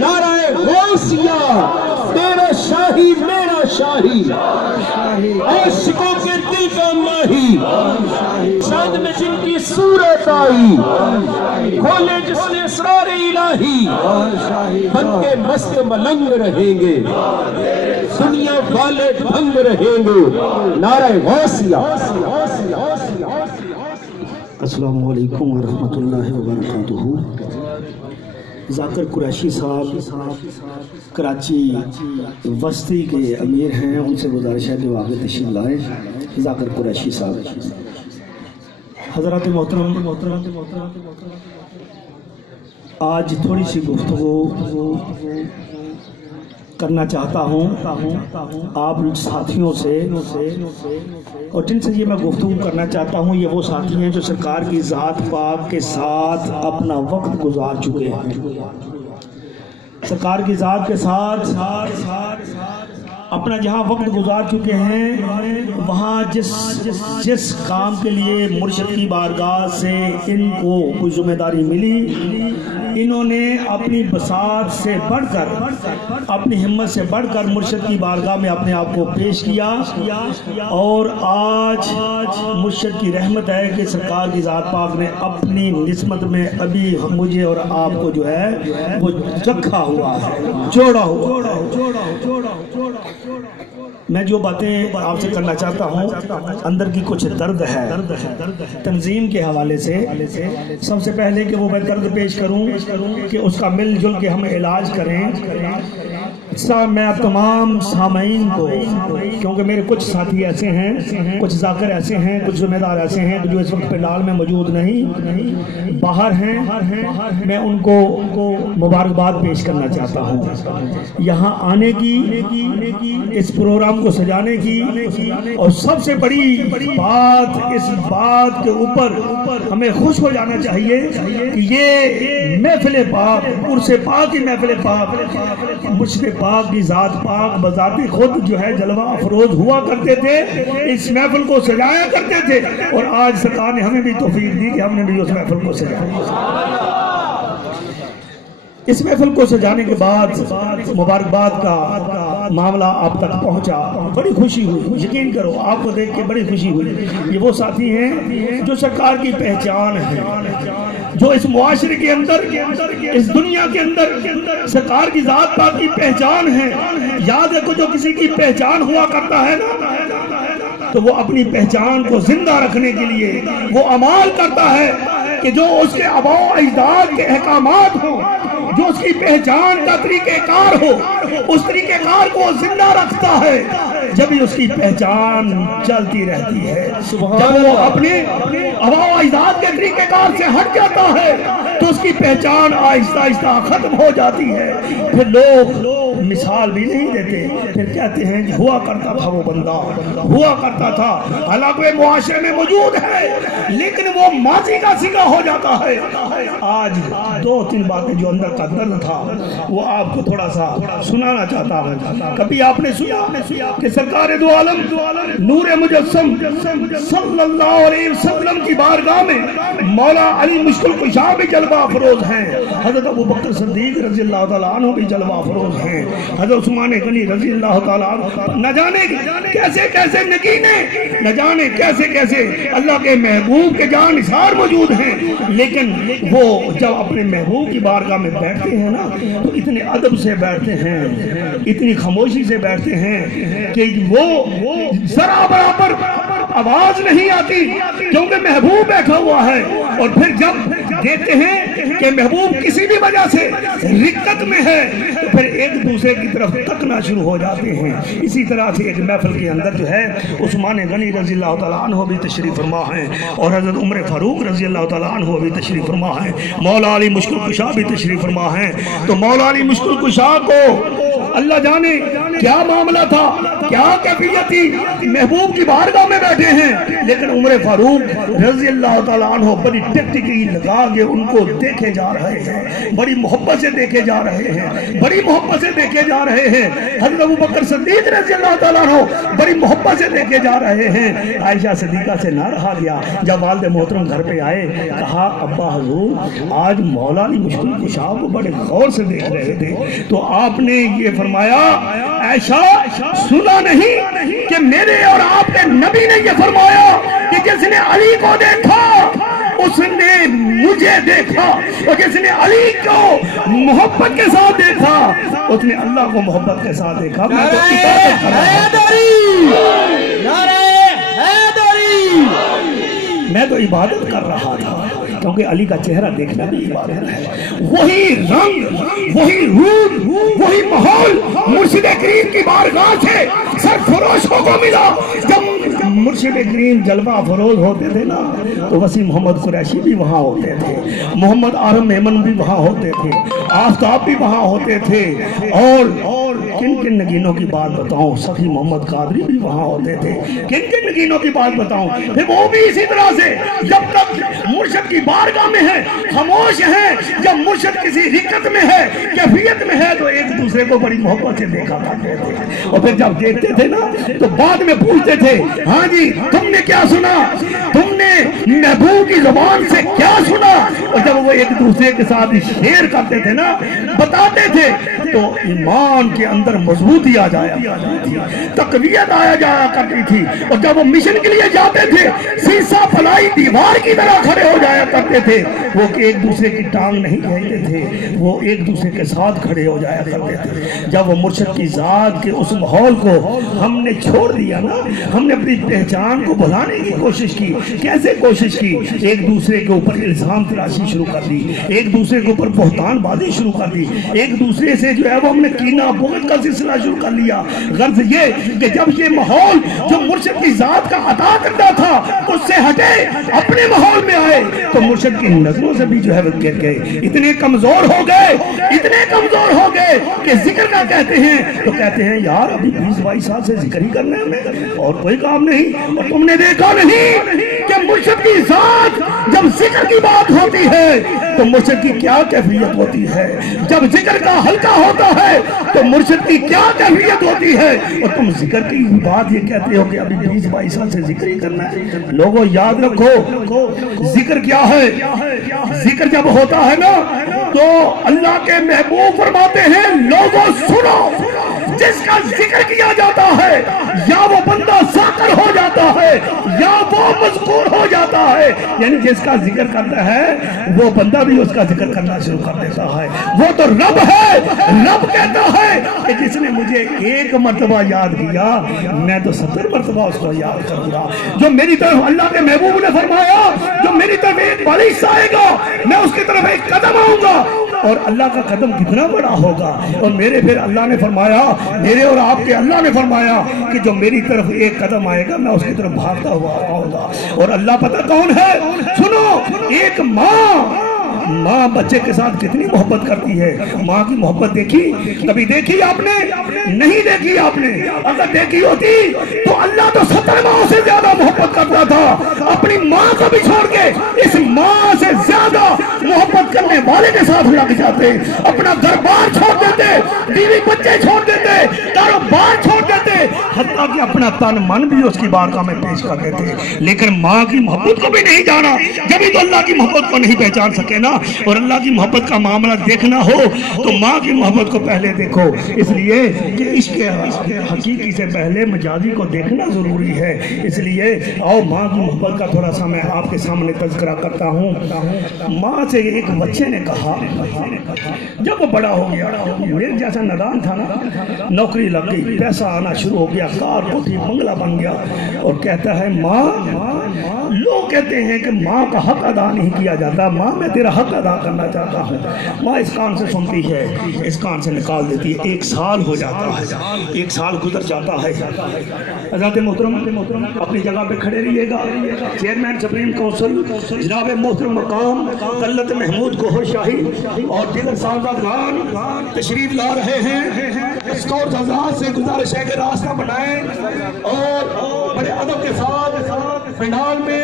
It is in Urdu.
نعرہ غوثیہ، تیرا شاہی میرا شاہی، عاشقوں کے دل کا ماہی، چاند میں جن کی صورت آئی، کھولے جس نے اسرار الہی، بن کے مست ملنگ رہیں گے، دنیا والے دھنگ رہیں گے، نعرہ غوثیہ۔ السلام علیکم ورحمۃ اللہ وبرکاتہ۔ ذاکر قریشی صاحب کراچی وسطی کے امیر ہیں، ان سے گزارش ہے کہ وہ آگے تشریف لائیں۔ ذاکر قریشی صاحب۔ حضرات محترم، آج تھوڑی سی گفتگو کرنا چاہتا ہوں آپ ساتھیوں سے، اور جن سے یہ میں گفتگو کرنا چاہتا ہوں یہ وہ ساتھی ہیں جو سرکار کی ذات پاک کے ساتھ اپنا وقت گزار چکے ہیں۔ سرکار کی ذات کے ساتھ اپنا جہاں وقت گزار چکے ہیں، وہاں جس کام کے لیے مرشد کی بارگاہ سے ان کو کوئی ذمہ داری ملی، انہوں نے اپنی بساط سے بڑھ کر، اپنی ہمت سے بڑھ کر مرشد کی بارگاہ میں اپنے آپ کو پیش کیا، اور آج مرشد کی رحمت ہے کہ سرکار کی ذات پاک نے اپنی نسبت میں ابھی مجھے اور آپ کو جو ہے وہ رکھا ہوا ہے، جوڑا ہوا۔ میں جو باتیں آپ سے کرنا چاہتا ہوں اندر کی کچھ درد ہے تنظیم کے حوالے سے۔ سب سے پہلے کہ وہ میں درد پیش کروں کہ اس کا مل جل کے ہم علاج کریں۔ میں تمام سامعین کو، کیونکہ میرے کچھ ساتھی ایسے ہیں، کچھ ذاکر ایسے ہیں، کچھ ذمہ دار ایسے ہیں جو اس وقت پنڈال میں موجود نہیں، باہر ہیں، میں ان کو مبارکباد پیش کرنا چاہتا ہوں یہاں آنے کی، اس پروگرام کو سجانے کی، اور سب سے بڑی بات اس بات کے اوپر ہمیں خوش ہو جانا چاہیے کہ یہ محفل پاک، عرس پاک کی محفل پاک، مرشد پاک کی ذات پاک بذاتی خود جو ہے جلوہ افروز ہوا کرتے تھے، اس محفل کو سجایا کرتے تھے، اور آج سرکار نے ہمیں بھی توفیق دی کہ ہم نے بھی اس محفل کو سجایا۔ اس محفل کو سجانے کے بعد مبارکباد کا معاملہ آپ تک پہنچا، بڑی خوشی ہوئی، یقین کرو آپ کو دیکھ کے بڑی خوشی ہوئی۔ یہ وہ ساتھی ہیں جو سرکار کی پہچان ہے، جو اس معاشرے کے اندر، اس دنیا کے اندر سرکار کی ذات پاک کی پہچان ہے۔ یاد ہے کہ جو کسی کی پہچان ہوا کرتا ہے نا، تو وہ اپنی پہچان کو زندہ رکھنے کے لیے وہ عمال کرتا ہے کہ جو اس کے آباء و اجداد کے احکامات ہوں، جو اس کی پہچان کا طریقہ کار ہو، اس طریقہ کار کو وہ زندہ رکھتا ہے، جب ہی اس کی پہچان چلتی رہتی ہے۔ جب وہ اپنے آباء و اجداد کے طریقہ کار سے ہٹ جاتا ہے تو اس کی پہچان آہستہ آہستہ ختم ہو جاتی ہے۔ پھر لوگ مثال بھی نہیں دیتے، پھر کہتے ہیں کہ ہوا کرتا تھا وہ بندہ، ہوا کرتا تھا، حالانکہ وہ معاشرے میں موجود ہے لیکن وہ ماضی کا صیغہ ہو جاتا ہے۔ آج دو تین باتیں جو اندر کا درد تھا وہ آپ کو تھوڑا سا سنانا چاہتا ہوں۔ کبھی آپ نے سنا کہ سرکار دو عالم نور مجسم صلی اللہ علیہ وسلم کی بارگاہ میں مولا علی مشکل کشا بھی جلوہ افروز ہیں، حضرت ابو بکر صدیق رضی اللہ تعالیٰ عنہ بھی جلوہ افروز ہیں، حضرت عثمان غنی رضی اللہ تعالیٰ عنہ، نہ جانے کیسے کیسے نگینے، نہ جانے کیسے کیسے اللہ کے محبوب کے جان نثار موجود ہیں، لیکن وہ جب اپنے محبوب کی بارگاہ میں بیٹھتے ہیں نا تو اتنے ادب سے بیٹھتے ہیں، اتنی خاموشی سے بیٹھتے ہیں کہ وہ ذرا برابر آواز نہیں آتی، کیونکہ محبوب بیٹھا ہوا ہے۔ اور پھر جب دیکھتے ہیں کہ محبوب کسی بھی وجہ سے رکت میں ہے تو پھر ایک دوسرے کی طرف تکنا شروع ہو جاتے ہیں۔ اسی طرح سے ایک محفل کے اندر جو ہے عثمان غنی رضی اللہ تعالیٰ عنہ بھی تشریف فرما ہیں، اور حضرت عمر فاروق رضی اللہ تعالیٰ عنہ بھی تشریف فرما ہیں، مولا علی مشکل کشا بھی تشریف فرما ہیں۔ تو مولا علی مشکل کشا کو اللہ جانے کیا معاملہ تھا کیا کیفیت تھی، محبوب کی بارگاہ میں بیٹھے ہیں لیکن عمر فاروق رضی اللہ تعالیٰ عنہ بڑی ٹکٹکی لگا کے ان کو دیکھے جا رہے ہیں، بڑی محبت سے دیکھے جا رہے ہیں، بڑی محبت سے دیکھے جا رہے ہیں۔ حضرت ابوبکر صدیق رضی اللہ تعالیٰ عنہ بڑی محبت سے دیکھے جا رہے ہیں۔ عائشہ صدیقہ سے نہ رہا گیا، جب والد محترم گھر پہ آئے کہا ابا حضور آج مولا علی مشکل کشا کو بڑے غور سے دیکھ رہے تھے تو آپ نے یہ فرمایا عائشہ سنا نہیں کہ میرے اور آپ کے نبی نے یہ فرمایا کہ جس نے علی کو دیکھا اس نے مجھے دیکھا، اور جس نے علی کو محبت کے ساتھ دیکھا اس نے اللہ کو محبت کے ساتھ دیکھا۔ میں تو عبادت کر رہا تھا کیونکہ علی کا چہرہ دیکھنا بھی عبادت ہے۔ وہی رنگ، وہی روپ، وہی ماحول مرشد کریم کی بارگاہ سے سرفروشوں کو ملا۔ جب مرشد کریم جلوہ فروز ہوتے تھے نا تو وسیم محمد قریشی بھی وہاں ہوتے تھے، محمد آرم میمن بھی وہاں ہوتے تھے، آفتاب بھی وہاں ہوتے تھے، اور کن کن نگینوں کی بات بتاؤں، سخی محمد قادری بھی وہاں ہوتے تھے، کن کن نگینوں کی بات بتاؤں۔ پھر وہ بھی اسی طرح سے جب تک مرشد کی بارگاہ میں ہے خاموش ہیں، جب مرشد کسی رکت میں ہے، کیفیت میں ہے تو ایک دوسرے کو بڑی محبت سے دیکھا کرتے تھے، اور پھر جب دیکھتے تھے نا تو بعد میں پوچھتے تھے ہاں جی تم نے کیا سنا، تم نے محبوب کی زبان سے کیا سنا، اور جب وہ ایک دوسرے کے ساتھ شیئر کرتے تھے نا بتاتے تھے تو ایمان کے اندر مضبوطی آ جایا کرتی تھی، تقویت آیا جایا کرتی تھی، اور جب وہ مشن کے لیے جاتے تھے سیسا پلائی دیوار کی طرح کھڑے ہو جایا کرتے تھے، وہ کہ ایک دوسرے کی ٹانگ نہیں کہتے تھے، وہ ایک دوسرے کے ساتھ کھڑے ہو جایا کرتے تھے۔ جب وہ مرشد کی ذات کے اس ماحول کو ہم نے چھوڑ دیا نا، ہم نے اپنی پہچان کو بھلانے کی کوشش کی۔ کیسے کوشش کی؟ ایک دوسرے کے اوپر الزام تراشی شروع کر دی، ایک دوسرے کے اوپر بہتان بازی شروع کر دی، ایک دوسرے سے جو ہے وہ ہم نے کینہ بغض کا سلسلہ شروع کر لیا۔ غرض یہ کہ جب یہ ماحول جو مرشد کی ذات کا عطا کرتا تھا اس سے ہٹے اپنے ماحول میں آئے تو مرشد کی نظروں سے بھی جو ہے وہ گر گئے، اتنے کمزور ہو گئے، اتنے کمزور ہو گئے کہ ذکر کا کہتے ہیں تو کہتے ہیں یار ابھی 20-22 سال سے ذکر ہی کرنا ہے ہمیں اور کوئی کام نہیں۔ اور تم نے دیکھا نہیں کہ مرشد کی ذات جب ذکر کی بات ہوتی ہے تو مرشد کی کیا کیفیت ہوتی ہے، جب ذکر کا حلقہ ہوتا ہے تو مرشد کی کیا کیفیت ہوتی ہے، اور تم ذکر کی بات یہ کہتے ہو کہ ابھی 20-22 سال سے ذکر ہی کرنا ہے۔ لوگوں یاد رکھو ذکر کیا ہے، ذکر جب ہوتا ہے نا تو اللہ کے محبوب فرماتے ہیں لوگوں سنو، جس کا ذکر کیا جاتا ہے یا وہ بندہ ذاکر ہو جاتا ہے یا وہ مذکور ہو جاتا ہے، یعنی جس کا ذکر کرتا ہے وہ بندہ بھی اس کا ذکر کرنا شروع کر دیتا ہے۔ وہ تو رب ہے، رب کہتا ہے کہ جس نے مجھے ایک مرتبہ یاد کیا میں تو 70 مرتبہ اس کو یاد کروں گا۔ جو میری طرف اللہ کے محبوب نے فرمایا جو میری طرف ایک بارش آئے گا میں اس کی طرف ایک قدم آؤں گا، اور اللہ کا قدم کتنا بڑا ہوگا، اور میرے پھر اللہ نے فرمایا، میرے اور آپ کے اللہ نے فرمایا کہ جو میری طرف ایک قدم آئے گا میں اس کی طرف بھاگتا ہوا آؤں گا۔ اور اللہ پتہ کون ہے؟ سنو، ایک ماں بچے کے ساتھ کتنی محبت کرتی ہے۔ ماں کی محبت دیکھی؟ کبھی دیکھی آپ نے؟ نہیں دیکھی آپ نے۔ اگر دیکھی ہوتی تو اللہ تو 70 ماں سے زیادہ محبت کرتا تھا، اپنی ماں کو بھی چھوڑ کے اس ماں سے زیادہ محبت کرنے والے کے ساتھ لگ جاتے، اپنا گھر بار چھوڑ دیتے، بیوی بچے چھوڑ دیتے، کاروبار چھوڑ دیتے، حتیٰ کہ اپنا تن من بھی اس کی بارگاہ میں پیش کر دیتے، لیکن ماں کی محبت کو بھی نہیں جانا۔ جبھی تو اللہ کی محبت کو نہیں پہچان سکے نا، اور اللہ کی محبت کا معاملہ دیکھنا ہو تو ماں کی محبت کو پہلے دیکھو، اس لیے کہ عشق حقیقی سے پہلے مجازی کو دیکھنا ضروری ہے۔ اس لیے آؤ ماں کی محبت کا تھوڑا سا میں آپ کے سامنے تذکرہ کرتا ہوں۔ ماں سے ایک بچے نے کہا جب وہ بڑا ہو گیا، میرے جیسا نادان تھا نا، نوکری لگ گئی، پیسہ آنا شروع ہو گیا، کار کوٹھی بنگلہ بن گیا، اور کہتا ہے ماں لوگ کہتے ہیں کہ ماں کا حق ادا نہیں کیا جاتا. ماں میں تیرا حق ادا کرنا چاہتا ہوں. ماں اس کان سے سنتی ہے, اس کان سے نکال دیتی ہے. 1 سال ہو جاتا ہے, 1 سال گزر جاتا ہے. حضرات محترم اپنی جگہ پہ کھڑے رہیے گا. چیئرمین سپریم کونسل جناب محترم مقام طلعت محمود گوہر شاہی اور دیگر سعادتگان تشریف لا رہے ہیں. اسکورز حضرات سے گزارش ہے کہ راستہ بنائیں اور بڑے ادب کے ساتھ پنڈال میں